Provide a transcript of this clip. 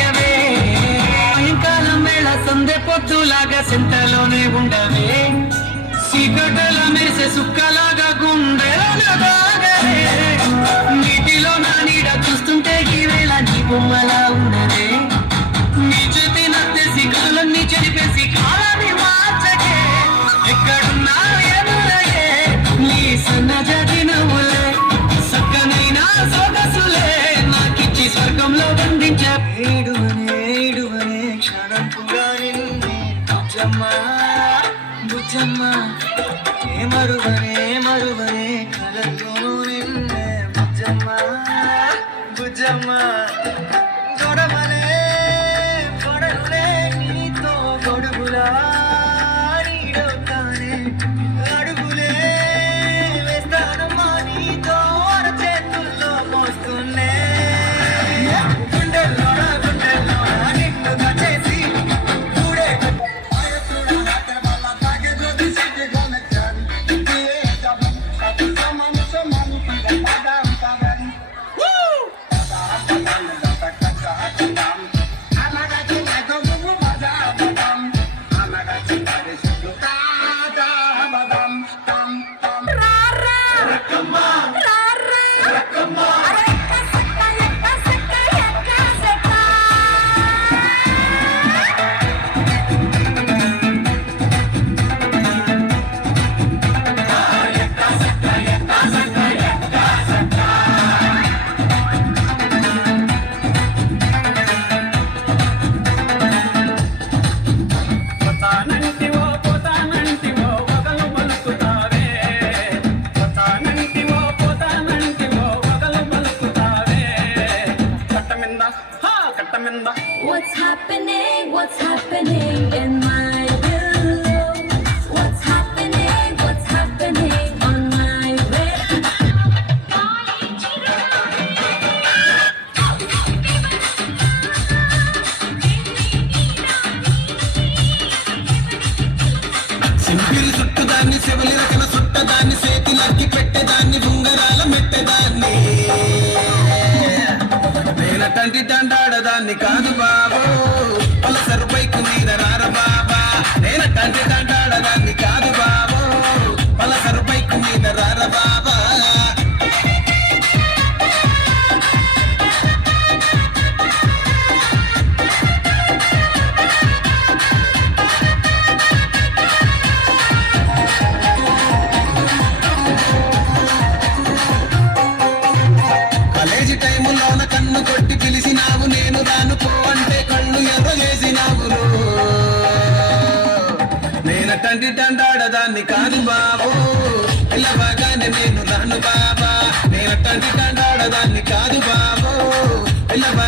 చెయ్యవే సాయంకాలం వేళ సందె పొద్దులాగా సింతలోనే ఉండవే సీకటల మెరిసే సుక్కలాగా గుండెలో దాగవే నీటిలో నా నీడ చూస్తుంటే ఈ వేళ నీ బొమ్మలా ఉన్నదే నీ చేతి నత్తేసి కాలన్నీ చెరిపేసి కాలాన్ని మార్చకే ఎక్కడున్నా ఎదురగే నీ సన్నజాతి నవ్వులే సక్కనైనా సొగసులే నాకిచ్చి స్వర్గంలో బంధించా ఏడువనే క్షణం కూడా నిన్నే బుజ్జమ్మా బుజ్జమ్మా ఏ మరువనే కలలోనూ నిన్నే బుజ్జమ్మా బుజ్జమ్మా గొడవలే గొడవలే నీతో గొడుగులా నీడవుతానే అడుగులే వేస్తానమ్మా నీతో అరచేతుల్లో మోస్తున్నే గుండెల్లోన నిన్నుగా చేసి కూడే What's happening in my pillow? What's happening on my bed? సింపిరి చుట్టుదాన్ని Shivali రకల చుట్టదాన్ని చేతిలకి పెట్టేదాన్ని ఉంగరాల మెట్టేదాన్ని నేనటంటి దండాడదాన్ని కాదు బాబు పలసరు బైకు మీద రార బాబా నేనటంటి దండాడదాన్ని కాదు బాబు పలసరు బైకు మీద రార బాబా కాలేజీ టైములోన కన్ను కొట్టి పిలిచినావు నేను రాను పో అంటే కళ్ళు ఎర్ర చేసినావు నేనటంటి దండాడదాన్ని కాదు బాబు పిల్లబాగానే నేను రాను బాబా నేనటంటి దండాడదాన్ని కాదు బాబు పిల్లబా